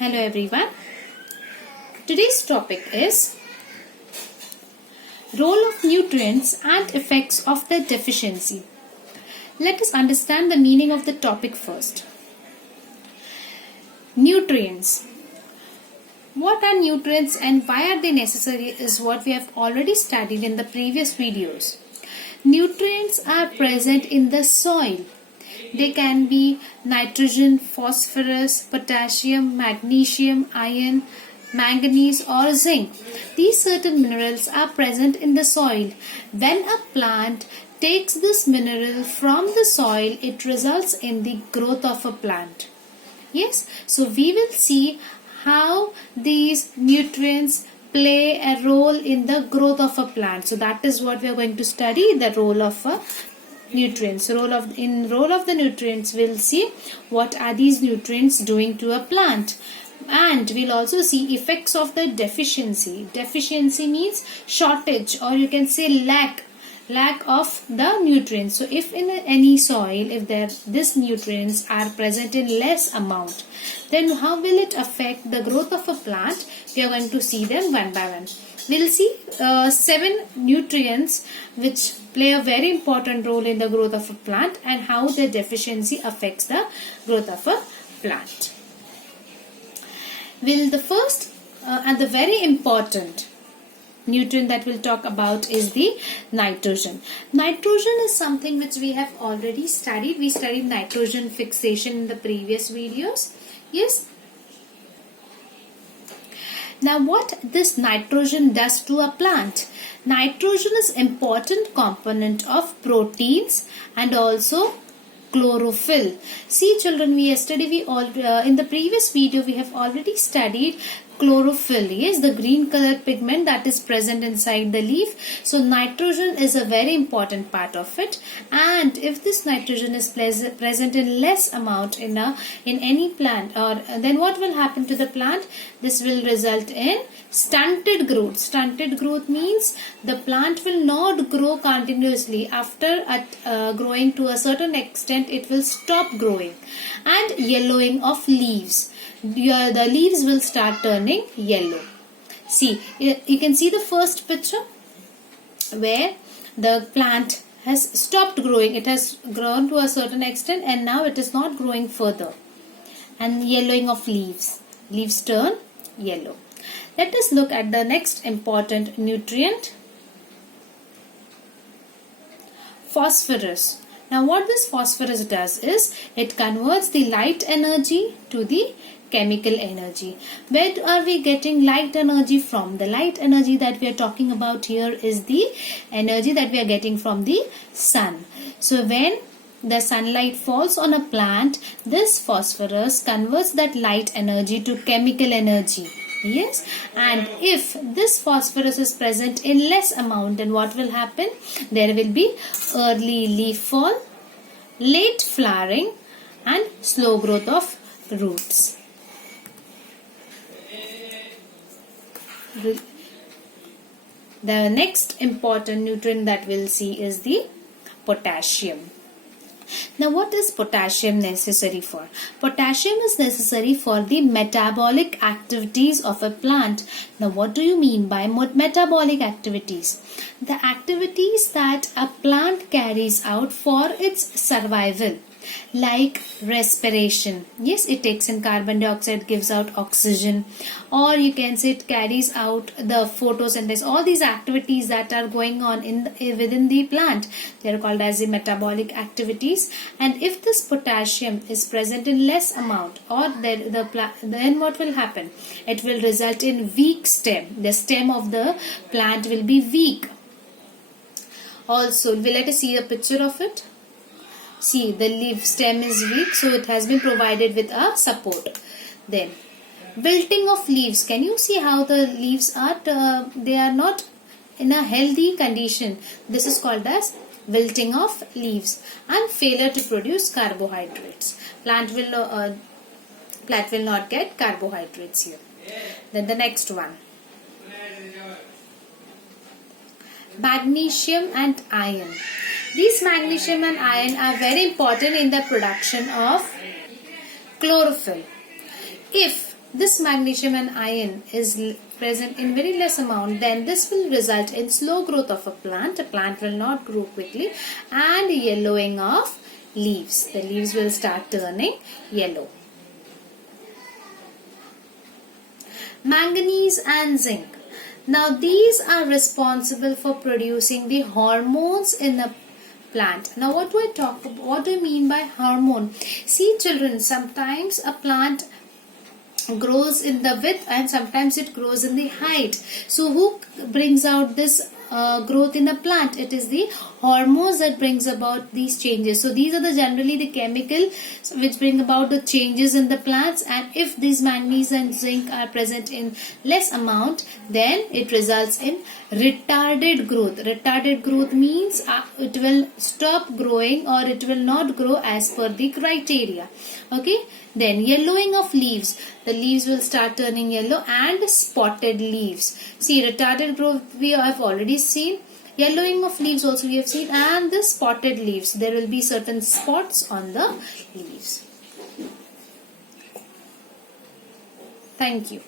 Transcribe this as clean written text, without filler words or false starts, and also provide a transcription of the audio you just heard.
Hello everyone. Today's topic is role of nutrients and effects of their deficiency. Let us understand the meaning of the topic first. Nutrients. What are nutrients and why are they necessary is what we have already studied in the previous videos. Nutrients are present in the soil. They can be nitrogen, phosphorus, potassium, magnesium, iron, manganese or zinc. These certain minerals are present in the soil. When a plant takes this mineral from the soil, it results in the growth of a plant. Yes, so we will see how these nutrients play a role in the growth of a plant. So that is what we are going to study, the role of nutrients. Role of the nutrients, we'll see what are these nutrients doing to a plant, and we'll also see effects of the deficiency. Deficiency means shortage, or you can say lack of the nutrients. So if in any soil, if these nutrients are present in less amount, then how will it affect the growth of a plant? We are going to see them one by one. We'll see 7 nutrients which play a very important role in the growth of a plant and how their deficiency affects the growth of a plant. The first and the very important nutrient that we'll talk about is the nitrogen. Nitrogen is something which we have already studied. We studied nitrogen fixation in the previous videos. Yes. Now what this nitrogen does to a plant? Nitrogen is important component of proteins and also chlorophyll. See children, in the previous video we have already studied chlorophyll. Yes, the green color pigment that is present inside the leaf. So nitrogen is a very important part of it, and if this nitrogen is present in less amount in any plant, then what will happen to the plant? This will result in stunted growth. Stunted growth means the plant will not grow continuously. After growing to a certain extent, it will stop growing. And yellowing of leaves. The leaves will start turning yellow. See, you can see the first picture where the plant has stopped growing. It has grown to a certain extent and now it is not growing further. And yellowing of leaves. Leaves turn yellow. Let us look at the next important nutrient. Phosphorus. Now what this phosphorus does is it converts the light energy to the chemical energy. Where are we getting light energy from? The light energy that we are talking about here is the energy that we are getting from the sun. So when the sunlight falls on a plant, this phosphorus converts that light energy to chemical energy. Yes, and if this phosphorus is present in less amount, then what will happen? There will be early leaf fall, late flowering and slow growth of roots. The next important nutrient that we'll see is the potassium. Now what is potassium necessary for? Potassium is necessary for the metabolic activities of a plant. Now what do you mean by metabolic activities? The activities that a plant carries out for its survival, like respiration. Yes, it takes in carbon dioxide, gives out oxygen, or you can say it carries out the photosynthesis. All these activities that are going on within the plant, they are called as the metabolic activities. And if this potassium is present in less amount, or then what will happen? It will result in weak stem. The stem of the plant will be weak. Also, let us see a picture of it. See, the leaf stem is weak, so it has been provided with a support. Then, wilting of leaves. Can you see how the leaves are? They are not in a healthy condition. This is called as wilting of leaves. And failure to produce carbohydrates. Plant will not get carbohydrates here. Then the next one. Magnesium and iron. These magnesium and iron are very important in the production of chlorophyll. If this magnesium and iron is present in very less amount, then this will result in slow growth of a plant. A plant will not grow quickly, and yellowing of leaves. The leaves will start turning yellow. Manganese and zinc. Now these are responsible for producing the hormones in a plant. Now what do I mean by hormone? See children, sometimes a plant grows in the width and sometimes it grows in the height. So who brings out this growth in a plant? It is the hormones that brings about these changes. So these are generally the chemicals which bring about the changes in the plants, and if these manganese and zinc are present in less amount, then it results in retarded growth. Retarded growth means it will stop growing or it will not grow as per the criteria. Okay. Then yellowing of leaves. The leaves will start turning yellow, and spotted leaves. See, retarded growth we have already seen. Yellowing of leaves also we have seen, and the spotted leaves. There will be certain spots on the leaves. Thank you.